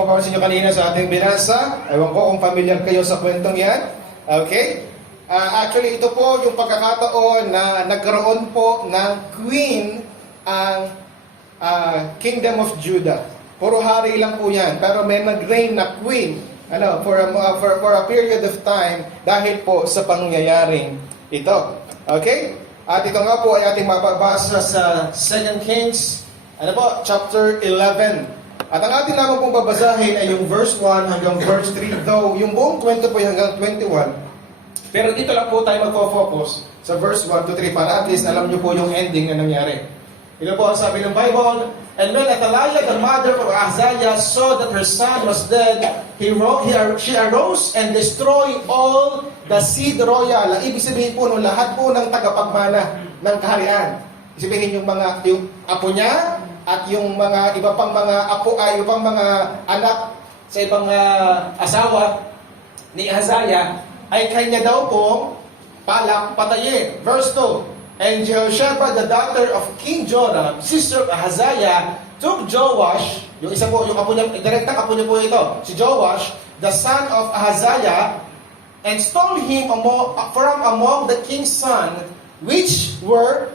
kung mapapansin nyo kanina sa ating binasa, ewan ko kung familiar kayo sa kwentong yan. Okay? Actually, ito po yung pagkakataon na nagkaroon po ng queen ang Kingdom of Judah. Puro hari lang po yan, pero may nag-reign na queen for a period of time dahil po sa pangyayaring ito. Okay? At ito nga po ay ating mababasa sa 2 Kings, chapter 11. At ang ating naman pong babasahin ay yung verse 1 hanggang verse 3. Though yung buong kwento po ay hanggang 21. Pero dito lang po tayo magpo-focus sa verse 1 to 3 para at least alam nyo po yung ending na nangyari. Ito po ang sabi ng Bible, "And when Athaliah, the mother of Ahaziah, saw that her son was dead, she arose and destroyed all the seed royal." Ibig sabihin po nung lahat po ng tagapagmana ng kaharian. Ibig sabihin yung apo niya at yung mga iba pang mga apo ay iba pang mga anak sa ibang asawa ni Ahaziah ay kanya daw pong patayin. Verse 2, "And Jehosheba, the daughter of King Joram, sister of Ahaziah, took Joash," yung isa po, yung apo niya, direktang apo niya po ito, si Joash, the son of Ahaziah, "and stole him from among the king's son, which were,"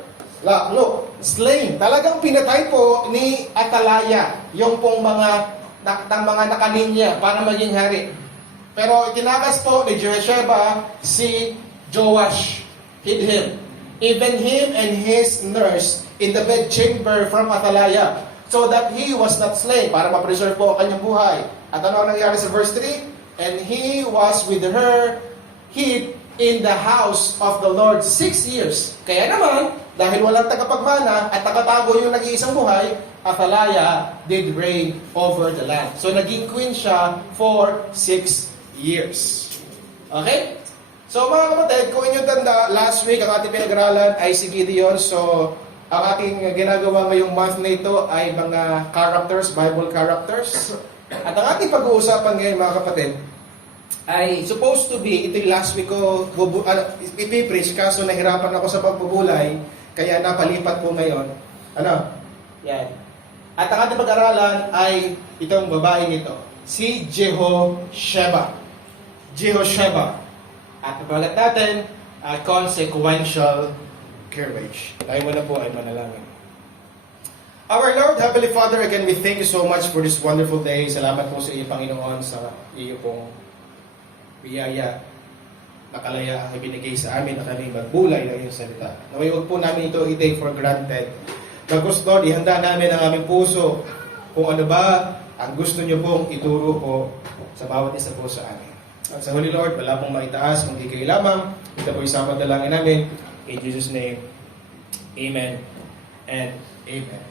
slain. Talagang pinatay po ni Athaliah yung pong mga nakalinya para maging hari. Pero itinakas po ni Jehosheba si Joash, hid him, even him and his nurse in the bedchamber from Athaliah, so that he was not slain, para ma-preserve po ang kanyang buhay. At ano ang nangyari sa verse 3? "And he was with her hid in the house of the Lord 6 years. Kaya naman, dahil walang tagapagmana at nakatago yung nag-iisang buhay, Athaliah did reign over the land. So naging queen siya for 6 years. Okay? So mga kapatid, kung inyong tanda, last week ang ating pinag-aralan ay si Gideon. So ang ating ginagawa ngayong month na ito ay mga characters, Bible characters. At ang ating pag-uusapan ngayon mga kapatid, ay supposed to be, ito yung last week ko ipipreach, kaso nahirapan ako sa pagbubulay, kaya napalipat po ngayon. Yan. At ang ating pag-aralan ay itong babaeng ito, si Jehosheba. At papalat natin, consequential courage. Tayo muna po ay manalangin. Our Lord, Heavenly Father, again, we thank you so much for this wonderful day. Salamat po sa iyo, Panginoon, sa iyo pong biyaya na kalayaan na binigay sa amin na kami magbulay ng iyong salita. Naway huwag po namin ito i-take for granted. Bagkus, Lord, ihanda namin ang aming puso kung ano ba ang gusto niyo pong ituro po sa bawat isa po sa amin. At sa Holy Lord, wala pong maitaas kung di kayo lamang. Ito po isama dalangin namin. In Jesus' name, Amen and Amen.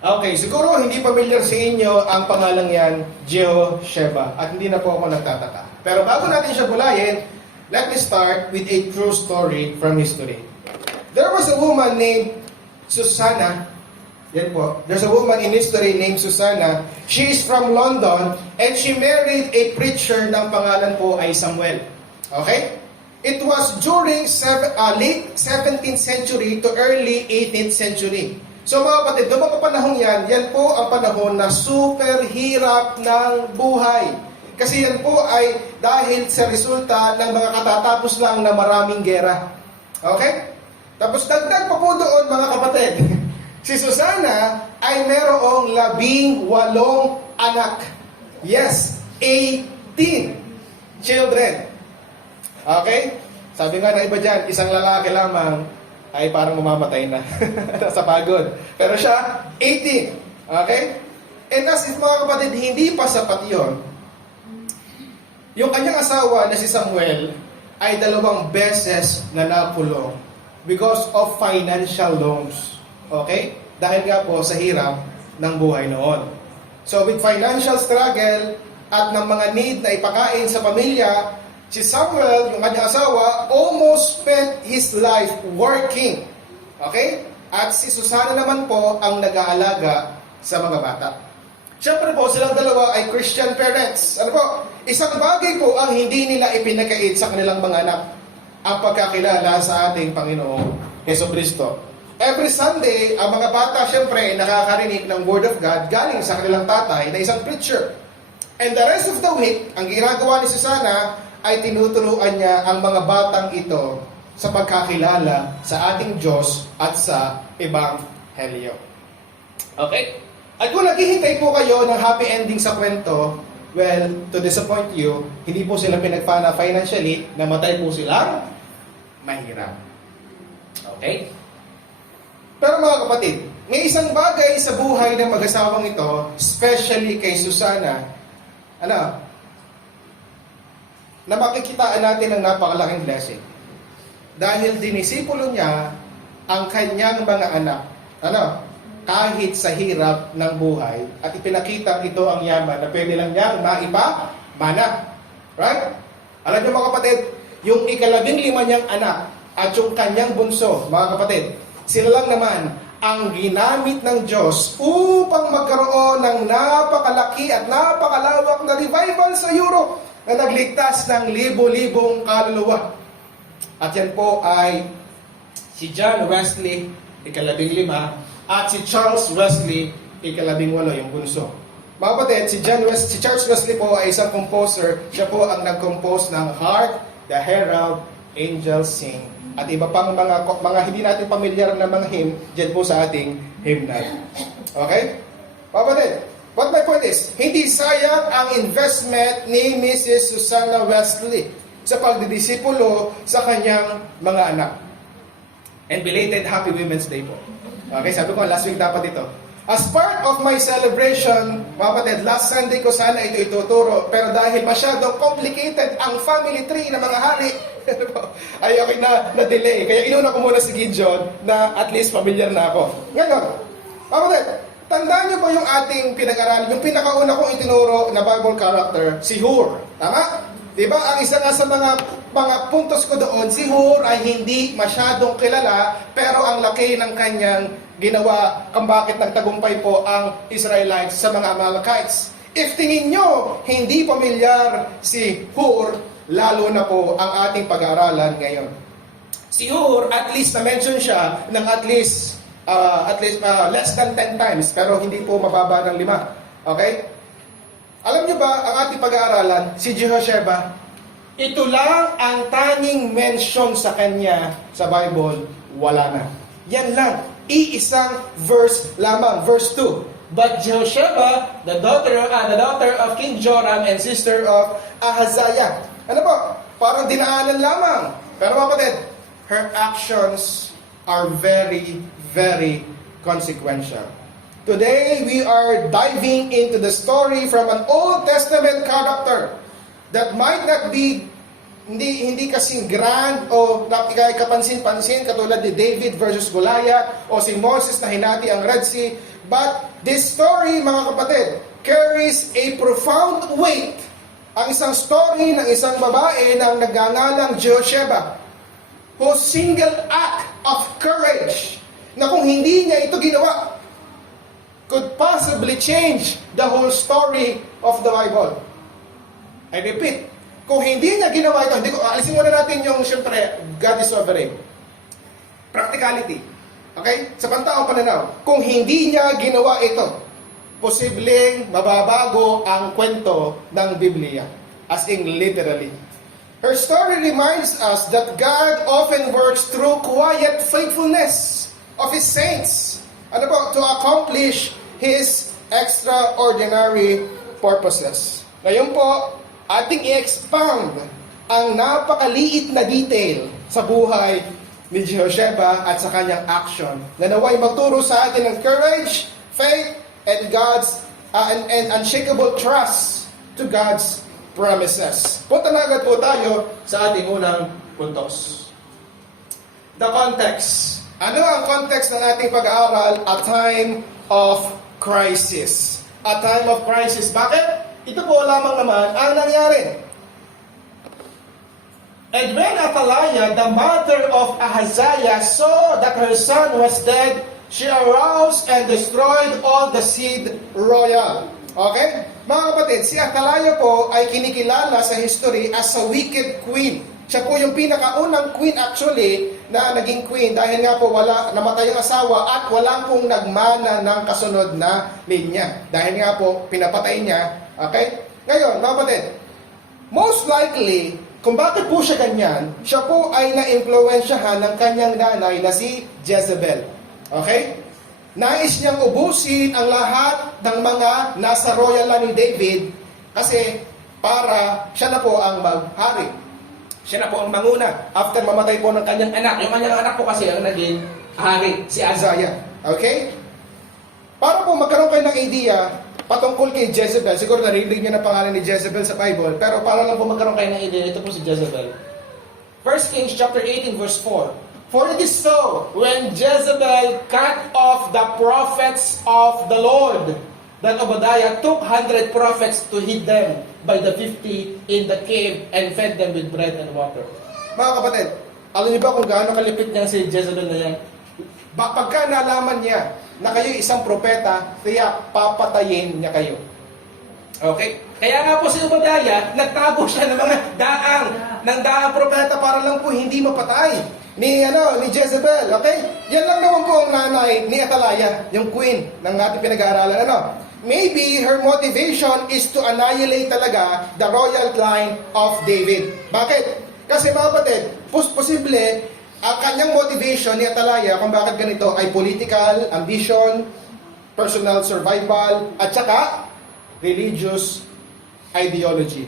Okay, siguro hindi familiar sa inyo ang pangalang yan, Jehosheba. At hindi na po ako nagtataka. Pero bago natin siya bulayin, let me start with a true story from history. There was a woman named Susanna. Yan po. There's a woman in history named Susanna. She is from London and she married a preacher ng pangalan po ay Samuel. Okay? It was during late 17th century to early 18th century. So mga kapatid, noong mga panahon yan po ang panahon na super hirap ng buhay. Kasi yan po ay dahil sa resulta ng mga katatapos lang na maraming gera. Okay? Tapos dagdag pa po doon mga kapatid. Si Susana ay merong 18 anak. Yes, 18 children. Okay? Sabi nga ng iba dyan, isang lalaki lamang ay parang mamamatay na sa pagod. Pero siya, 18. Okay? And as if mga kapatid, hindi pa sapat yun. Yung kanyang asawa na si Samuel ay 2 beses na nakulong because of financial loans. Okay? Dahil nga po sa hirap ng buhay noon. So with financial struggle at ng mga need na ipakain sa pamilya, si Samuel, yung kanyang asawa, almost spent his life working. Okay? At si Susana naman po ang nag-aalaga sa mga bata. Siyempre po, silang dalawa ay Christian parents. Ano po? Isang bagay po ang hindi nila ipinagkait sa kanilang mga anak, ang pagkakilala sa ating Panginoong Jesucristo. Every Sunday, ang mga bata siyempre nakakarinig ng Word of God galing sa kanilang tatay na isang preacher. And the rest of the week, ang ginagawa ni Susana ay tinuturuan niya ang mga batang ito sa pagkakilala sa ating Diyos at sa Ebanghelyo. Okay? At kung naghihintay po kayo ng happy ending sa kwento, well, to disappoint you, hindi po sila pinagpana financially, namatay po silang mahirap. Okay? Pero mga kapatid, may isang bagay sa buhay ng mag-asawang ito, especially kay Susana, na makikitaan natin ng napakalaking blessing. Dahil dinisipulo niya ang kanyang mga anak, kahit sa hirap ng buhay, at ipinakita ito ang yaman na pwede lang niyang maipamana. Right? Alam niyo mga kapatid, yung 15 niyang anak at yung kanyang bunso, mga kapatid, sila lang naman ang ginamit ng Diyos upang magkaroon ng napakalaki at napakalawak na revival sa Europe na nagligtas ng libo-libong kaluluwa. At yan po ay si John Wesley, 15, at si Charles Wesley, 18, yung bunso. Mga kapatid, si Charles Wesley po ay isang composer. Siya po ang nag-compose ng Hark the Herald Angels Sing at iba pang mga hindi natin pamilyar na mga hymn dyan po sa ating hymnal. Okay? Mga kapatid, what my point is, hindi sayang ang investment ni Mrs. Susana Wesley sa pagdidisipulo sa kanyang mga anak. And belated Happy Women's Day po. Okay, sabi ko last week dapat ito. As part of my celebration, mga kapatid, last Sunday ko sana ito ituturo, pero dahil masyadong complicated ang family tree ng mga hari, ay okay na-delay. Kaya inuna ko muna si Gideon na at least familiar na ako. Ngayon, mga kapatid, tandaan niyo po yung ating pinag-aralan, yung pinakauna kong itinuro na Bible character, si Hur. Tama? Diba? Ang isa nga sa mga puntos ko doon, si Hur ay hindi masyadong kilala, pero ang laki ng kanyang ginawa kung bakit nagtagumpay po ang Israelites sa mga Amalekites. If tingin nyo, hindi pamilyar si Hur, lalo na po ang ating pag-aaralan ngayon. Si Hur, at least na-mention siya ng at least less than 10 times, pero hindi po mababa ng 5. Okay? Alam niyo ba, ang ating pag-aaralan, si Jehosheba, ito lang ang tanging mention sa kanya sa Bible, wala na. Yan lang, iisang verse lamang, verse 2. But Jehosheba, the daughter of King Joram and sister of Ahaziah. Ano po? Parang dinaanan lamang. Pero mga kapatid, her actions are very, very consequential. Today, we are diving into the story from an Old Testament character that might not be hindi kasing grand o kapansin-pansin katulad ni David versus Goliath o si Moses na hinati ang Red Sea. But this story, mga kapatid, carries a profound weight. Ang isang story ng isang babae na nagngangalang Jehosheba, whose single act of courage na kung hindi niya ito ginawa, could possibly change the whole story of the Bible. I repeat, kung hindi niya ginawa ito, alisin muna natin yung, siyempre, God is sovereign. Practicality. Okay? Sa pantaong pananaw, kung hindi niya ginawa ito, posibleng mababago ang kwento ng Biblia. As in, literally. Her story reminds us that God often works through quiet faithfulness of His saints. Ano po? To accomplish His extraordinary purposes. Ngayon po, ating i-expound ang napakaliit na detail sa buhay ni Jehosheba at sa kanyang action na naway magturo sa atin ng courage, faith, and God's and unshakable trust to God's promises. Punta na agad po tayo sa ating unang puntos. The context. Ano ang context ng ating pag-aaral? A time of crisis. A time of crisis. Bakit? Ito po lamang naman ang nangyari. And when Athaliah, the mother of Ahaziah, saw that her son was dead, she aroused and destroyed all the seed royal. Okay? Mga kapatid, si Athaliah po ay kinikilala sa history as a wicked queen. Siya po yung pinakaunang queen actually na naging queen dahil nga po namatay ang asawa at wala pong nagmana ng kasunod na linya. Dahil nga po, pinapatay niya. Okay? Ngayon, mga kapatid, most likely, kung bakit po siya ganyan, siya po ay na-impluensyahan ng kanyang nanay na si Jezebel. Okay? Nais niyang ubusin ang lahat ng mga nasa royal line ni David kasi para siya na po ang maghari. Siya na po ang manguna after mamatay po ng kanyang anak. Yung kanyang anak po kasi ang naging hari, si Azariah. Okay? Para po magkaroon kayo ng idea patungkol kay Jezebel, siguro narinig niyo na pangalan ni Jezebel sa Bible, pero para lang po magkaroon kayo ng idea, ito po si Jezebel. 1 Kings chapter 18 verse 4. For it is so, when Jezebel cut off the prophets of the Lord, that Obadiah took 100 prophets to hid them by the 50 in the cave and fed them with bread and water. Mga kapatid, alam niyo ba kung gaano kalipit niya si Jezebel na yan? Pagka nalaman niya na kayo isang propeta, kaya papatayin niya kayo. Okay? Kaya nga po si Obadiah, nagtago siya ng mga daang propeta para lang po hindi mapatay ni Jezebel. Okay? Yan lang naman po ang nanay ni Athaliah, yung queen ng ating pinag-aaralan. Maybe her motivation is to annihilate talaga the royal line of David. Bakit? Kasi mga kapatid, posible ang kanyang motivation ni Athaliah kung bakit ganito ay political, ambition, personal survival, at saka religious ideology.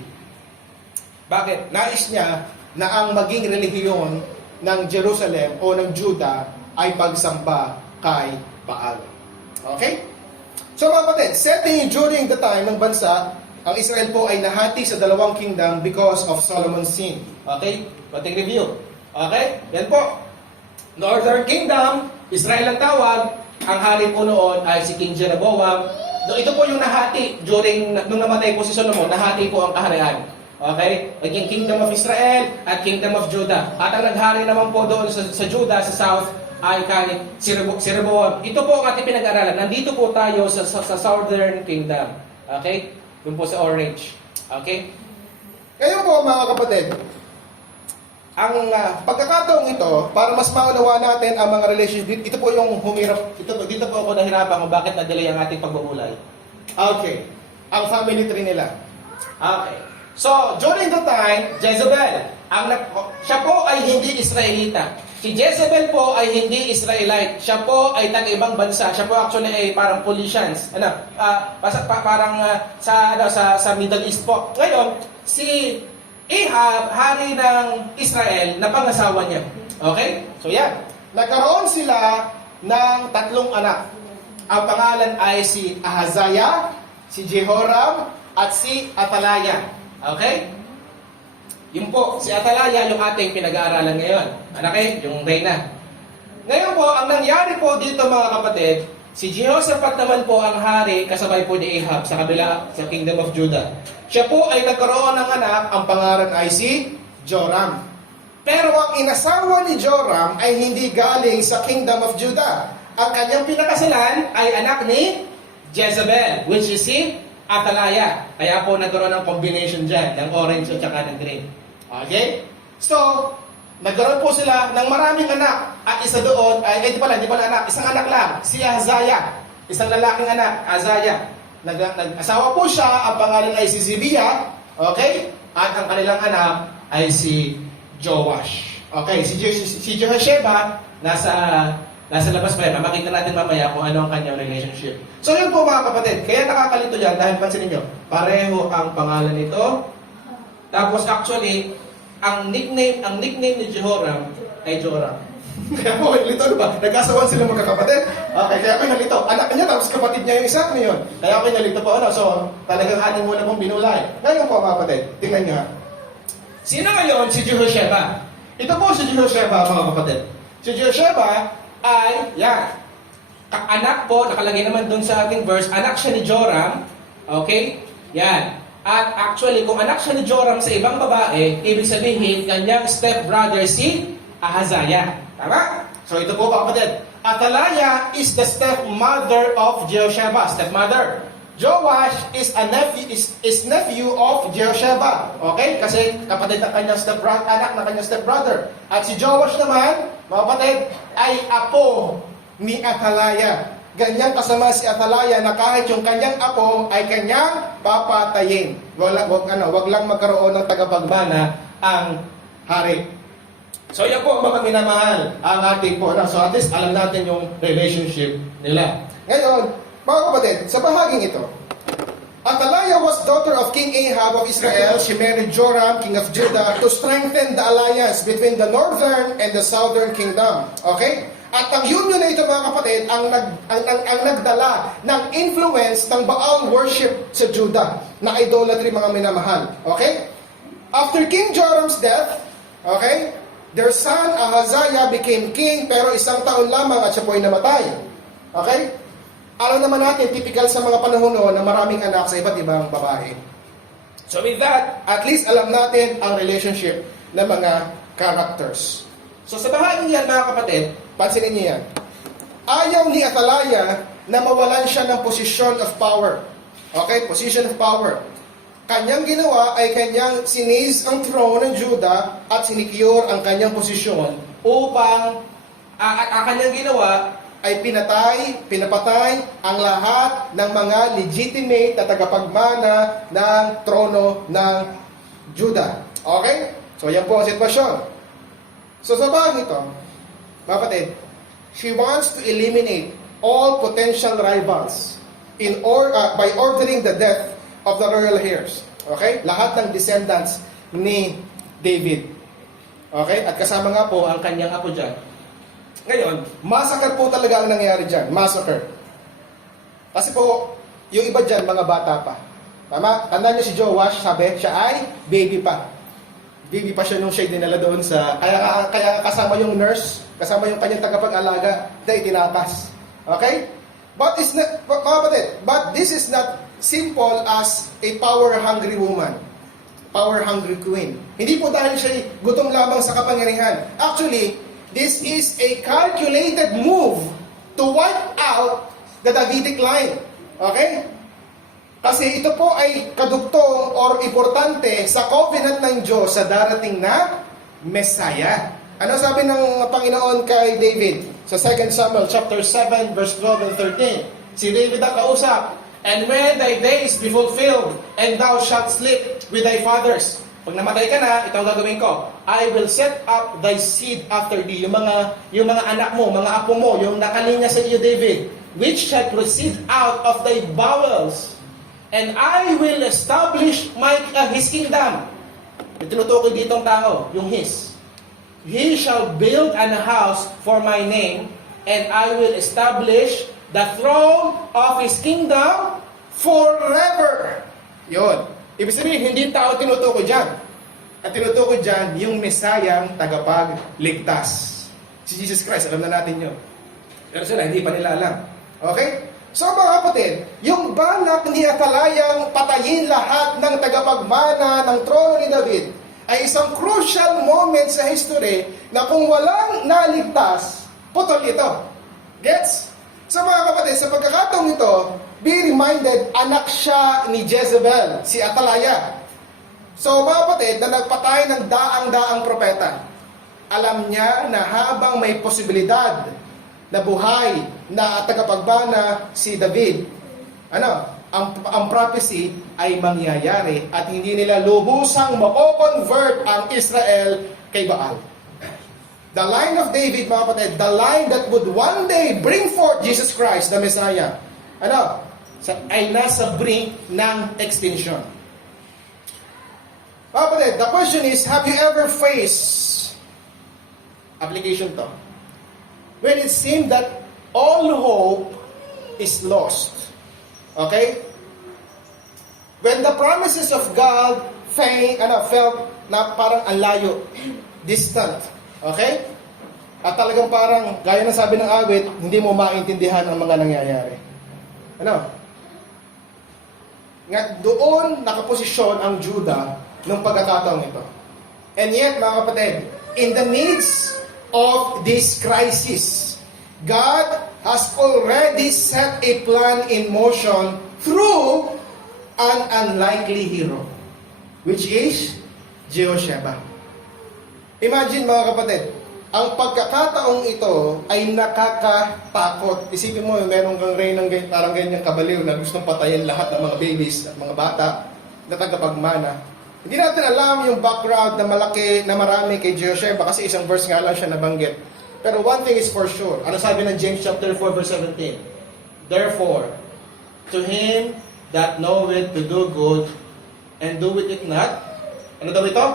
Bakit? Nais niya na ang maging relihiyon ng Jerusalem o ng Judah ay pagsamba kay Baal. Okay? So mga kapatid, setting during the time ng bansa, ang Israel po ay nahati sa dalawang kingdom because of Solomon's sin. Okay? Pating review. Okay? Yan po. Northern Kingdom, Israel ang tawag. Ang hari po noon ay si King Jeroboam. Ito po yung nahati nung namatay po si Solomon, nahati po ang kaharian. Okay? Naging Kingdom of Israel at Kingdom of Judah. At ang naghari naman po doon sa Judah, sa South, ay si Rehoboam. Ito po ang ating pinag-aralan. Nandito po tayo sa Southern Kingdom. Okay? Doon po sa orange. Okay? Ngayon po mga kapatid, ang pagkakataong ito, para mas maunawa natin ang mga relationship, ito po yung humirap, dito po ako nahirapan kung bakit na-delay ang ating pagbubulay. Okay. Ang family tree nila. Okay. So, during the time, Jezebel, siya po ay hindi Israelita. Si Jezebel po ay hindi Israelite. Siya po ay taga-ibang bansa. Siya po actually ay parang Politicians. Sa Middle East po. Ngayon, si Ahab, hari ng Israel, na pangasawa niya. Okay? So yan. Nagkaroon sila ng 3 anak. Ang pangalan ay si Ahaziah, si Jehoram, at si Athaliah. Okay? Yun po, si Athaliah yung ating pinag-aaralan ngayon. Yung reyna. Ngayon po, ang nangyari po dito mga kapatid, si Jehoshaphat naman po ang hari kasabay po ni Ahab sa Kingdom of Judah. Siya po ay nagkaroon ng anak, ang pangalan ay si Joram. Pero ang inasawa ni Joram ay hindi galing sa Kingdom of Judah. Ang kanyang pinakasalan ay anak ni Jezebel, which is si Athaliah. Kaya po nagkaroon ng combination dyan, ng orange at saka ng green. Okay? So, nagkaroon po sila ng maraming anak. At isa doon, di pala anak, isang anak lang, si Ahaziah. Isang lalaking anak, Ahaziah. Nag-asawa po siya, ang pangalan ay si Zibiah. Okay? At ang kanilang anak ay si Joash. Okay, si Jehosheba, nasa labas pa yan. Makita natin mamaya kung ano ang kanyang relationship. So yun po mga kapatid. Kaya nakakalito yan dahil pansinin nyo, pareho ang pangalan nito. Tapos actually, ang nickname ni Jehoram ay Joram. Kaya po, nalito ano ba? Nagkasawan sila magkakapatid. Okay, kaya ako nalito. Anak niya, tapos kapatid niya yung isa ngayon. Kaya ako nalito po. So, talagang ating muna pong binulay. Ngayon po mga kapatid, tingnan nyo. Sino ngayon si Jehosheba? Ito po si Jehosheba mga kapatid. Si Jehosheba ay, anak po, nakalagay naman dun sa ating verse, anak siya ni Joram. Okay? Yan. At actually, kung anak siya ni Joram sa ibang babae, ibig sabihin, kanyang stepbrother si Ahaziah. Tama? So ito po kapatid. Athaliah is the stepmother of Jehosheba. Stepmother. Joash is nephew of Jehosheba. Okay? Kasi kapatid ng kanyang anak ng kanyang stepbrother. At si Joash naman mga kapatid, ay apo ni Athalaya. Ganyang kasama si Athalaya na kahit yung kanyang apo ay kanyang papatayin. Wag lang magkaroon ng tagapagmana ang hari. So yan po mga minamahal ang ating po. So at least alam natin yung relationship nila. Ngayon, mga kapatid, sa bahaging ito, Athaliah was daughter of King Ahab of Israel. She married Joram, king of Judah, to strengthen the alliance between the northern and the southern kingdom. Okay? At ang union na ito, mga kapatid, ang nagdala ng influence ng Baal worship sa Judah, na idolatry, mga minamahal. Okay? After King Joram's death, okay, their son Ahaziah became king, pero 1 taon lamang at siya po'y namatay. Okay? Alam naman natin, typical sa mga panahon noon na maraming anak sa iba't ibang babae. So with that, at least alam natin ang relationship ng mga characters. So sa bahagi yan, mga kapatid, pansinin niyo yan. Ayaw ni Athaliah na mawalan siya ng position of power. Okay? Position of power. Kanyang ginawa ay kanyang siniz ang throne ng Judah at sinicure ang kanyang posisyon upang ang kanyang ginawa ay pinapatay ang lahat ng mga legitimate na tagapagmana ng trono ng Judah. Okay? So yan po ang sitwasyon. So sa bagay ito, mga kapatid, she wants to eliminate all potential rivals by ordering the death of the royal heirs. Okay? Lahat ng descendants ni David. Okay? At kasama nga po ang kanyang apo dyan. Ngayon, massacre po talaga ang nangyayari dyan. Massacre. Kasi po, yung iba dyan, mga bata pa. Tama? Tandaan niyo si Joash, sabi, siya ay baby pa. Baby pa siya nung siya dinala doon sa... Kaya kasama yung nurse, kasama yung kanyang tagapag-alaga, na itinapas. Okay? But this is not simple as a power-hungry woman. Power-hungry queen. Hindi po dahil siya gutom lamang sa kapangyarihan. Actually, this is a calculated move to wipe out the Davidic line. Okay? Kasi ito po ay kadugtong or importante sa covenant ng Diyos sa darating na Messiah. Ano sabi ng Panginoon kay David? Sa 2 Samuel chapter 7 verse 12 and 13. Si David ang kausap, "And when thy days be fulfilled, and thou shalt sleep with thy fathers." Pag namatay ka na, ito ang gagawin ko. I will set up thy seed after thee. Yung mga anak mo, mga apo mo, yung nakalinya sa iyo, David, which shall proceed out of thy bowels. And I will establish his kingdom. Itinutukoy dito ang tao, yung his. He shall build an house for my name, and I will establish the throne of his kingdom forever. Yun. Ibig sabihin, hindi tao tinutukoy dyan. At tinutukoy dyan, yung Mesayang tagapagligtas. Si Jesus Christ, alam na natin yun. Pero sila, hindi pa nila alam. Okay? So mga kapatid, yung balak ni Athalayang patayin lahat ng tagapagmana ng trono ni David ay isang crucial moment sa history na kung walang naligtas, putol ito. Gets? So mga kapatid, sa pagkakataong ito, be reminded, anak siya ni Jezebel, si Athaliah. So mga kapatid, na nagpatay ng daang-daang propeta, alam niya na habang may posibilidad na buhay na tagapagbana si David, ang prophecy ay mangyayari at hindi nila lubusang mako-convert ang Israel kay Baal. The line of David, mga kapatid, the line that would one day bring forth Jesus Christ, the Messiah, ay nasa brink ng extinction. Mga kapatid, the question is, have you ever faced application to? When it seemed that all hope is lost. Okay? When the promises of God felt na parang ang layo, distant. Okay? At talagang parang, gaya ng sabi ng awit, hindi mo maintindihan ang mga nangyayari. Nga doon nakaposisyon ang Judah ng pagkakataong ito. And yet, mga kapatid, in the midst of this crisis, God has already set a plan in motion through an unlikely hero, which is Jehosheba. Imagine, mga kapatid, ang pagkakataong ito ay nakakatakot. Isipin mo, meron kang reynang parang ganyang kabaliw na gustong patayin lahat ng mga babies at mga bata na tagapagmana. Hindi natin alam yung background na malaki, na marami kay Jehosheba kasi isang verse nga lang siya nabanggit. Pero one thing is for sure. Ano sabi ng James chapter 4 verse 17? Therefore, to him that knoweth to do good and doeth it not, ano daw ito?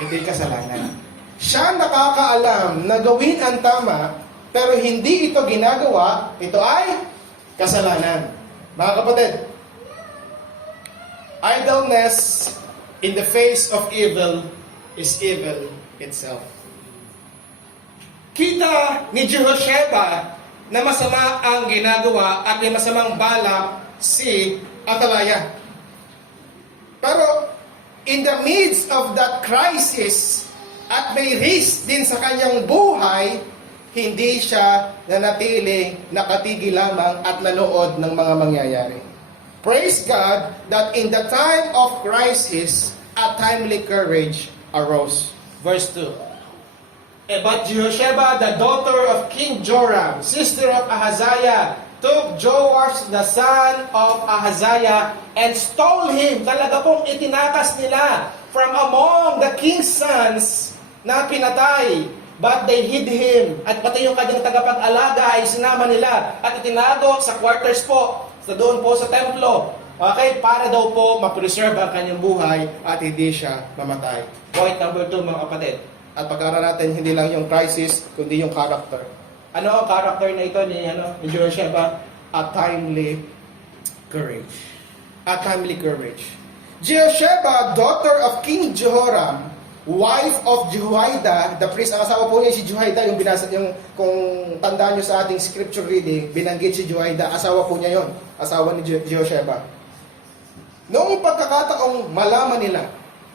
Hindi kasalanan. Siya nakakaalam na gawin ang tama, pero hindi ito ginagawa, ito ay kasalanan. Mga kapatid, idleness in the face of evil is evil itself. Kita ni Jehosheba na masama ang ginagawa at may masamang balak si Atalaya. Pero in the midst of that crisis, at may risk din sa kanyang buhay, hindi siya nanatiling nakatigil lamang at nanood ng mga mangyayari. Praise God that in the time of crisis, a timely courage arose. Verse 2. But Jehosheba, the daughter of King Joram, sister of Ahaziah, took Joash, the son of Ahaziah, and stole him. Talaga pong itinakas nila from among the king's sons na pinatay, but they hid him. At pati yung kanyang tagapag-alaga ay sinama nila at itinago sa quarters po, sa doon po sa templo. Okay, para daw po ma-preserve ang kanyang buhay at hindi siya mamatay. Point number 2, mga kapatid. At pag-aaral natin hindi lang yung crisis, kundi yung character. Ano ang character na ito ni Jehosheba? A timely courage. A timely courage. Jehosheba, daughter of King Jehoram, wife of Jehoiada, the priest, ang asawa po niya si Jehoiada, yung binasa, yung, kung tandaan nyo sa ating scripture reading, binanggit si Jehoiada, asawa po niya yon, asawa ni Jehosheba. Noong pagkakataong malaman nila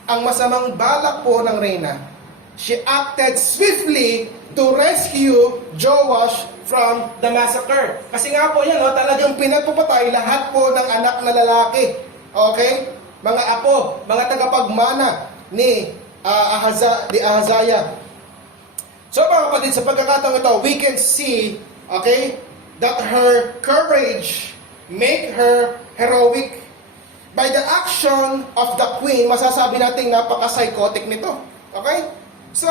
ang masamang balak po ng reyna, she acted swiftly to rescue Joash from the massacre. Kasi nga po yan, talagang pinagpapatay lahat po ng anak na lalaki. Okay? Mga apo, mga tagapagmana ni Ahaziah. So mga kapatid, sa pagkakataong ito, we can see, okay, that her courage make her heroic. By the action of the queen, masasabi natin napaka-psychotic nito. Okay? So,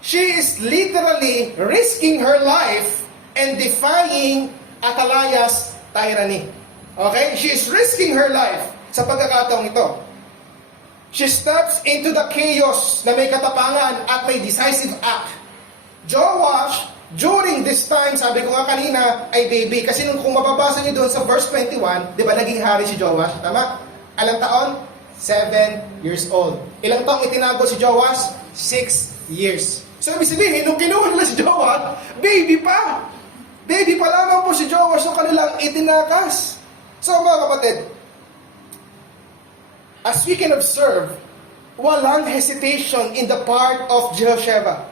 she is literally risking her life and defying Atalaya's tyranny. Okay? She is risking her life sa pagkakataong ito. She steps into the chaos na may katapangan at may decisive act. Joash, during this time, sabi ko nga kanina, ay baby. Kasi kung mababasa niyo doon sa verse 21, di ba naging hari si Joash? Tama? Alang taon? 7 years old. Ilang taong itinago si Joash? 6 years. So, ibig sabihin, nung kinuha nila si Joash, baby pa! Baby pa lamang po si Joash yung kanilang itinakas. So, mga kapatid, as we can observe, walang hesitation in the part of Jehosheba.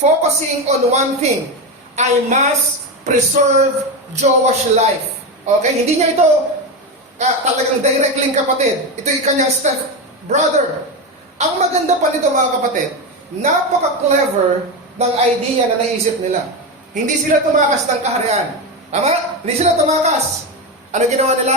Focusing on one thing, I must preserve Joash's life. Okay? Hindi niya ito talagang direct link, kapatid. Ito yung kanyang step brother. Ang maganda pa nito, mga kapatid, napaka-clever ng idea na naisip nila. Hindi sila tumakas ng kaharian. Tama? Hindi sila tumakas. Ano ginawa nila?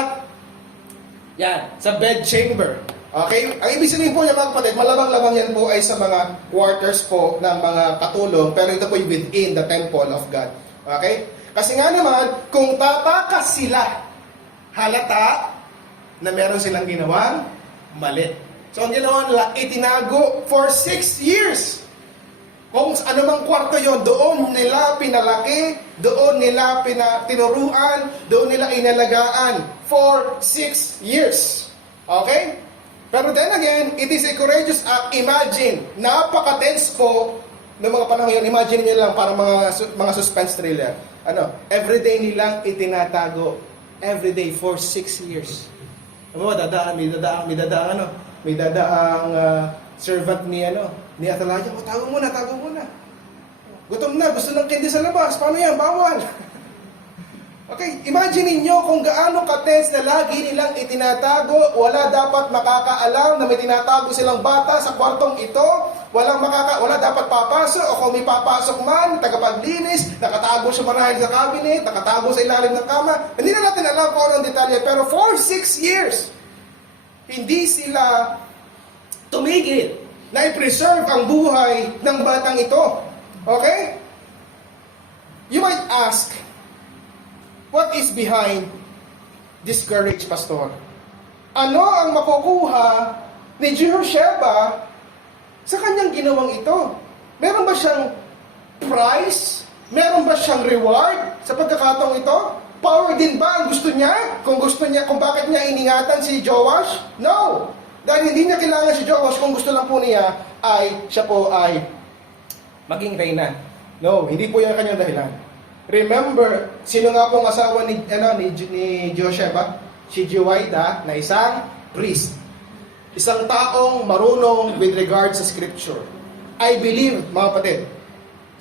Yan, sa bed chamber. Okay? Ang ibig sabihin po niya, mga kapatid, malabang-labang yan po ay sa mga quarters po ng mga katulong, pero ito po yung within the temple of God. Okay? Kasi nga naman, kung tatakas sila, halata na meron silang ginawang mali. So, ang ginawa nila, itinago for 6 years. Kung ano mang kwarto yon, doon nila pinalaki, doon nila tinuruan, doon nila inalagaan for 6 years. Okay? Pero then again, it is a courageous act. Imagine, napaka-tense po noong mga panahon yun. Imagine niyo lang parang mga suspense thriller. Everyday nilang itinatago. Everyday for 6 years. May dadaang servant ni Atalaya. Tago muna. Gutom na, gusto ng candy sa labas. Paano yan? Bawal. Okay, imagine ninyo kung gaano ka-tense na lagi nilang itinatago, wala dapat makakaalam na may tinatago silang bata sa kwartong ito, wala dapat papasok, o kung may papasok man, tagapaglinis, nakatago siya marahil sa cabinet, nakatago sa ilalim ng kama. Hindi na natin alam kung anong detalye, pero for 6 years, hindi sila tumigil na i-preserve ang buhay ng batang ito. Okay? You might ask, what is behind this courage, Pastor? Ano ang makukuha ni Jehosheba sa kanyang ginawang ito? Meron ba siyang prize? Meron ba siyang reward sa pagkakataong ito? Power din ba ang gusto niya? Kung bakit niya iningatan si Joash? No! Dahil hindi niya kailangan si Joash, kung gusto lang po niya siya po ay maging reyna. No, hindi po yan ang kanyang dahilan. Remember, sino nga pong asawa ni Jehosheba? Si Jehoiada na isang priest. Isang taong marunong with regard sa scripture. I believe, mga kapatid,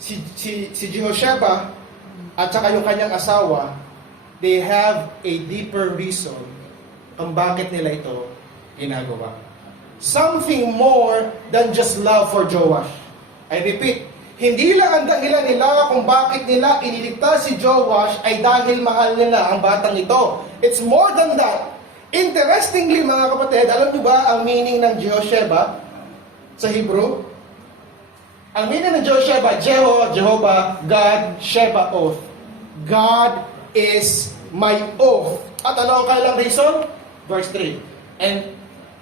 si Jehosheba at saka yung kanyang asawa, they have a deeper reason kung bakit nila ito ginagawa. Something more than just love for Joash. I repeat, hindi lang ang dahilan nila kung bakit nila iniligtas si Joash ay dahil mahal nila ang batang ito. It's more than that. Interestingly, mga kapatid, alam niyo ba ang meaning ng Jehosheba sa Hebrew? Ang meaning ng Jehosheba, Jehovah, God, Sheba, oath. God is my oath. At ano ang kailang reason? Verse 3. And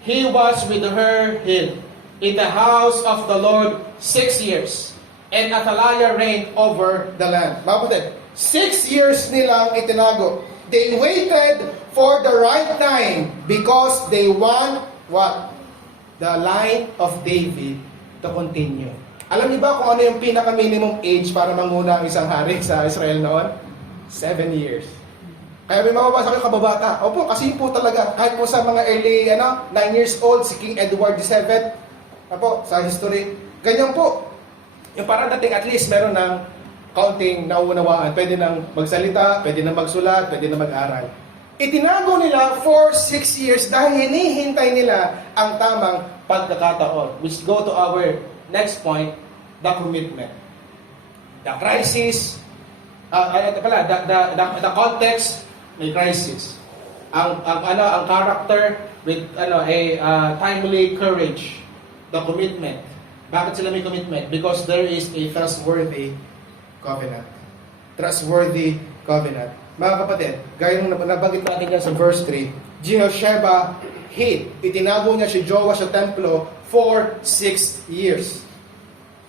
he was with her in the house of the Lord 6 years. And Athaliah reigned over the land. Mga kapatid, 6 years nilang itinago. They waited for the right time because they want what? The line of David to continue. Alam niyo ba kung ano yung pinaka-minimum age para manguna ang isang hari sa Israel noon? 7 years. Kaya may mababasa kayo kababata. Opo, kasi po talaga, kahit po sa mga early 9 years old, si King Edward VII, opo, sa history, ganyan po. Yung parang dating at least meron ng kaunting nauunawaan. Pwede nang magsalita, pwede nang magsulat, pwede nang mag-aral. Itinago nila for 6 years dahil hinihintay nila ang tamang pagkakataon. Which go to our next point, the commitment. The crisis, the context, may crisis. Ang character with a timely courage. The commitment. Bakit sila may commitment? Because there is a trustworthy covenant. Trustworthy covenant. Mga kapatid, gaya ng nabanggit natin yan sa verse 3, Jehosheba hid. Itinago niya si Joash sa templo for 6 years.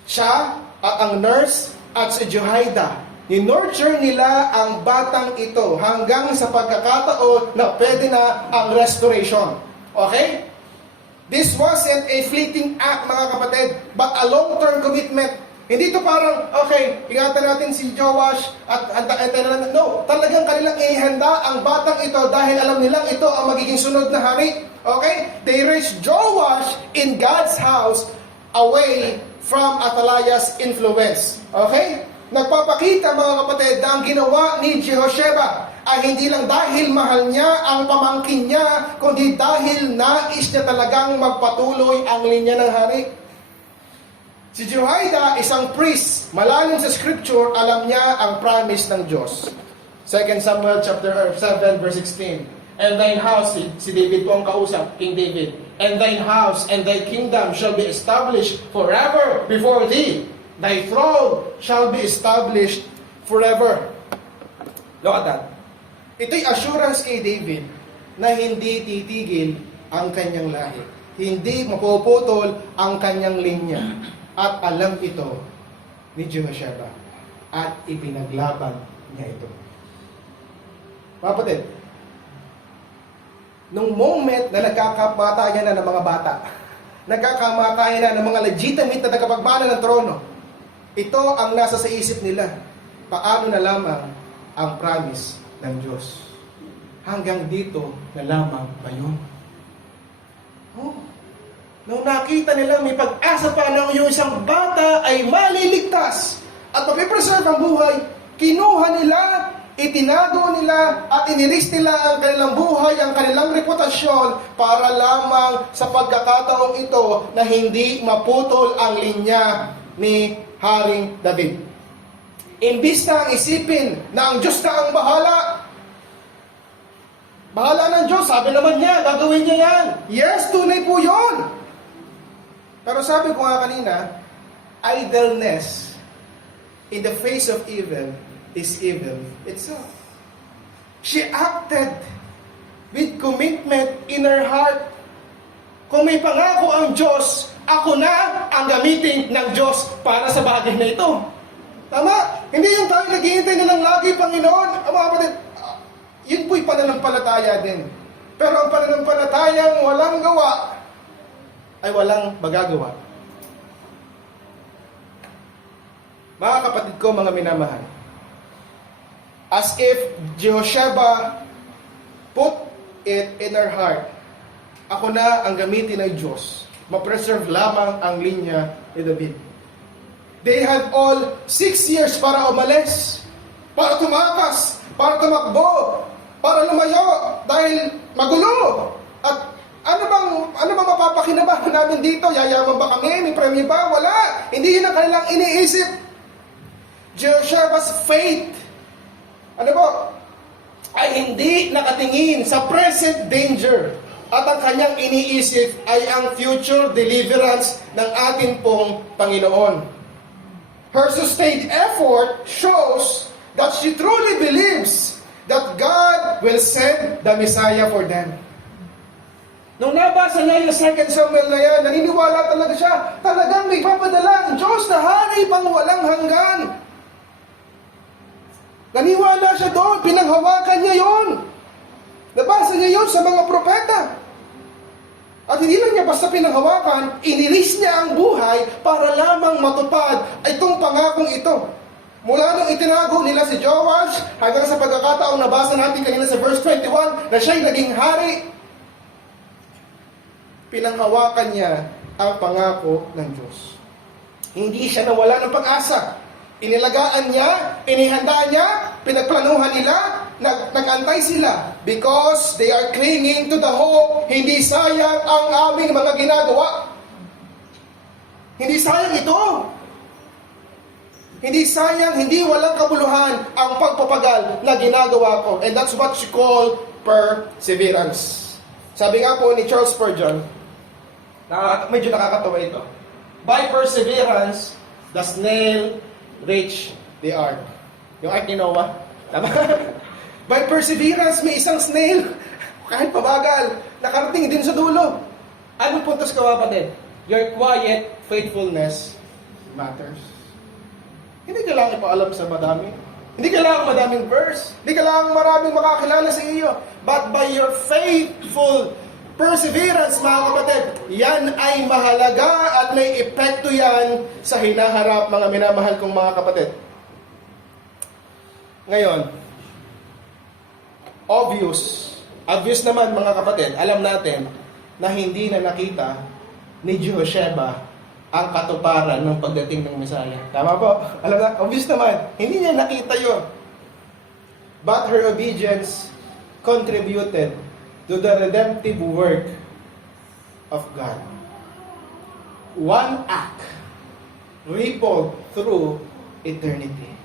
Siya at ang nurse at si Jehoiada, ni-nurture nila ang batang ito hanggang sa pagkakataon na pwede na ang restoration. Okay? This wasn't a fleeting act, mga kapatid, but a long-term commitment. Hindi ito parang, okay, ingatan natin si Joash at no, talagang kanilang ihanda ang batang ito dahil alam nilang ito ang magiging sunod na hari. Okay? They raised Joash in God's house away from Athaliah's influence. Okay? Nagpapakita, mga kapatid, na ang ginawa ni Jehosheba ay hindi lang dahil mahal niya ang pamangkin niya, kundi dahil nais niya talagang magpatuloy ang linya ng hari. Si Jehoiada, isang priest, malalim sa scripture, alam niya ang promise ng Diyos. 2 Samuel chapter 7 verse 16. And thine house, si David po ang kausap, King David, and thine house and thy kingdom shall be established forever before thee. Thy throne shall be established forever. Look at that. Ito'y assurance kay David na hindi titigil ang kanyang lahi. Hindi mapuputol ang kanyang linya. At alam ito ni Jehosheba. At ipinaglaban niya ito. Kapatid, nung moment na nagkakamatayan na ng mga bata, nagkakamatayan na ng mga legitimate na tagapagmana ng trono, ito ang nasa sa isip nila. Paano na lamang ang promise ng Diyos? Hanggang dito na lamang ba yun? Oh. Nung nakita nila may pag-asa pa na yung isang bata ay maliligtas at mapipreserve ang buhay, kinuha nila Itinago nila at iniris nila ang kanilang buhay, ang kanilang reputasyon para lamang sa pagkakataong ito na hindi maputol ang linya ni Haring David. Imbis na ang isipin na ang Diyos na ang bahala, bahala ng Diyos, sabi naman niya, gagawin niya yan. Yes, tunay po yun. Pero sabi ko nga kanina, idleness in the face of evil is evil itself. She acted with commitment in her heart. Kung may pangako ang Diyos, ako na ang gamitin ng Diyos para sa bagay na ito. Tama? Hindi yung tayo naghihintay na lang lagi, Panginoon. Mga kapatid, yun po'y pananampalataya din. Pero ang pananampalatayang walang gawa ay walang magagawa. Mga kapatid ko, mga minamahal, as if Jehosheba put it in her heart, ako na ang gamitin ng Diyos, ma-preserve lamang ang linya ni David. They had all 6 years para umalis, para tumakas, para tumakbo, para lumayo, dahil magulo. At ano bang mapapakinabangan namin dito? Yayaman ba kami? May premyo ba? Wala. Hindi yun ang kanilang iniisip. Jehoshaba's faith, ay hindi nakatingin sa present danger. At ang kanyang iniisip ay ang future deliverance ng ating pong Panginoon. Her sustained effort shows that she truly believes that God will send the Messiah for them. Nung nabasa niya yung 2 Samuel na yan, naniniwala talaga siya, talagang may papadala ang Diyos na hari pang walang hanggan. Naniwala siya doon, pinanghawakan niya yon. Nabasa niya yon sa mga propeta. At hindi lang niya basta pinanghawakan, inilis niya ang buhay para lamang matupad itong pangakong ito. Mula nung itinago nila si Joash, hanggang sa pagkakataong nabasa natin kanina sa verse 21, na siya'y naging hari, pinanghawakan niya ang pangako ng Diyos. Hindi siya nawala ng pag-asa. Inilagaan niya, inihandaan niya, pinagplanuhan nila, nag-antay sila because they are clinging to the hope. Hindi sayang ang aming mga ginagawa. Hindi sayang ito. Hindi sayang, hindi walang kabuluhan ang pagpapagal na ginagawa ko. And that's what you call perseverance. Sabi nga po ni Charles Spurgeon, medyo nakakatawa ito. By perseverance, the snail reach the ark. Yung ark ni Noah. Tama? By perseverance, may isang snail, kahit pabagal, nakarating din sa dulo. Ano puntos ka, kapatid? Your quiet faithfulness matters. Hindi kailangan ipaalam sa madami. Hindi kailangan madaming verse. Hindi kailangan maraming makakilala sa iyo. But by your faithful perseverance, mga kapatid, yan ay mahalaga at may epekto yan sa hinaharap, mga minamahal kong mga kapatid. Ngayon, obvious naman, mga kapatid, alam natin na hindi na nakita ni Jehosheba ang katuparan ng pagdating ng Messiah. Tama po? Alam na, obvious naman, hindi niya nakita yun. But her obedience contributed to the redemptive work of God. One act rippled through eternity.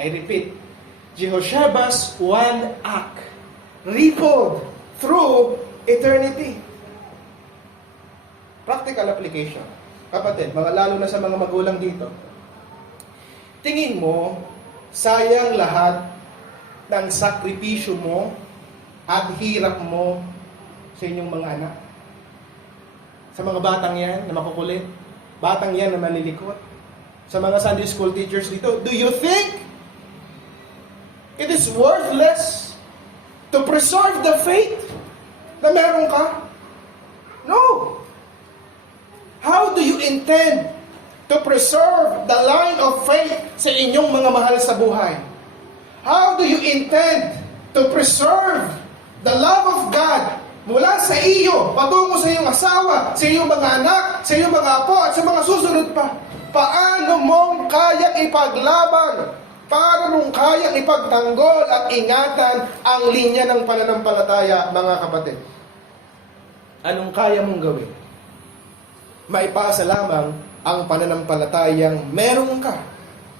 I repeat, Jehoshaba's one act rippled through eternity. Practical application. Kapatid, lalo na sa mga magulang dito, tingin mo, sayang lahat ng sakripisyo mo at hirap mo sa inyong mga anak. Sa mga batang yan na makukulit, batang yan na malilikot, sa mga Sunday school teachers dito, do you think it is worthless to preserve the faith na meron ka? No! How do you intend to preserve the line of faith sa inyong mga mahal sa buhay? How do you intend to preserve the love of God mula sa iyo, patungo sa iyong asawa, sa iyong mga anak, sa iyong mga apo, at sa mga susunod pa? Paano mong kayang ipaglaban para nung kayang ipagtanggol at ingatan ang linya ng pananampalataya, mga kapatid. Anong kaya mong gawin? Maipasa lamang ang pananampalatayang meron ka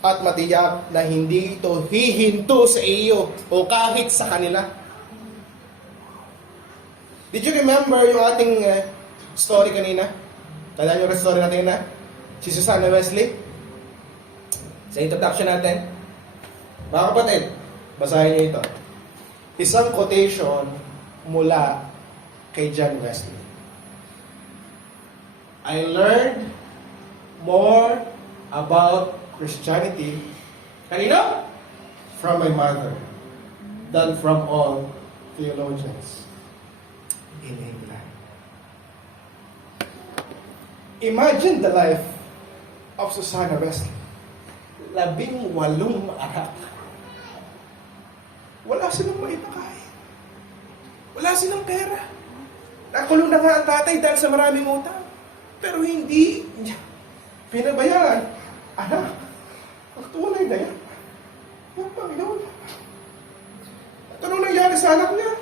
at matiyak na hindi ito hihinto sa iyo o kahit sa kanila. Did you remember yung ating story kanina? Tandaan yung story natin na? Si Susanna Wesley? Sa introduction natin? Mga kapatid, basahin niyo ito. Isang quotation mula kay John Wesley. I learned more about Christianity, kanino? From my mother, than from all theologians in England. Imagine the life of Susanna Wesley. 18 anak. Wala silang maipakain. Wala silang pera. Nakulong na nga ang tatay dahil sa maraming utang. Pero hindi niya pinabayaan. Anak, magtuwalay na yan. Ang Panginoon. At anong nangyari sa anak niya?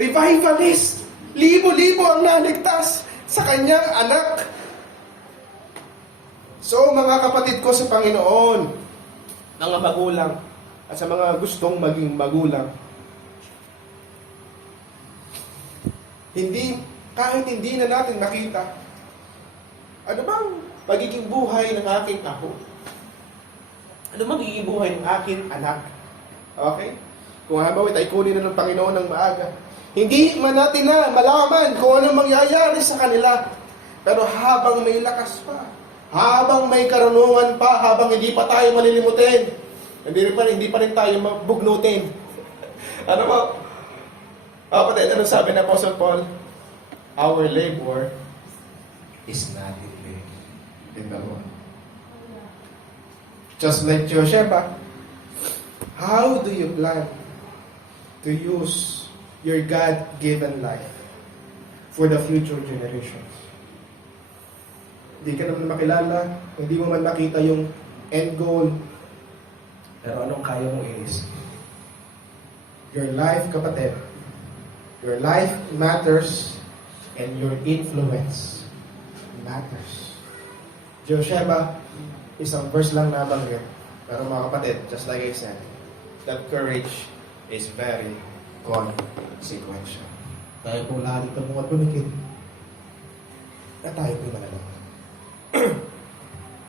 Revivalist. Libo-libo ang naligtas sa kanyang anak. So, mga kapatid ko sa Panginoon, mga magulang, at sa mga gustong maging magulang, kahit hindi na natin makita, ano bang magiging buhay ng aking apo? Ano magiging buhay ng aking anak? Okay? Kung halimbawa tayo kunin na ng Panginoon ng maaga, hindi man natin na malaman kung ano mangyayari sa kanila. Pero habang may lakas pa, habang may karunungan pa, habang hindi pa tayo malilimutin, hindi pa rin tayo mabugnutin. Ano po? Kapatid, ano sabi ng Apostle Paul? Our labor is not in vain in the Lord. Just like Josheba, how do you plan to use your God-given life for the future generations? Hindi ka naman makilala, hindi mo man makita yung end goal, pero anong kaya mong inis? Your life, kapatid, your life matters and your influence matters. Josheba, isang verse lang nabanggit, pero mga kapatid, just like I said, that courage is very consequential. Tayo po lahat ito mga tunikid na tayo po manalaman.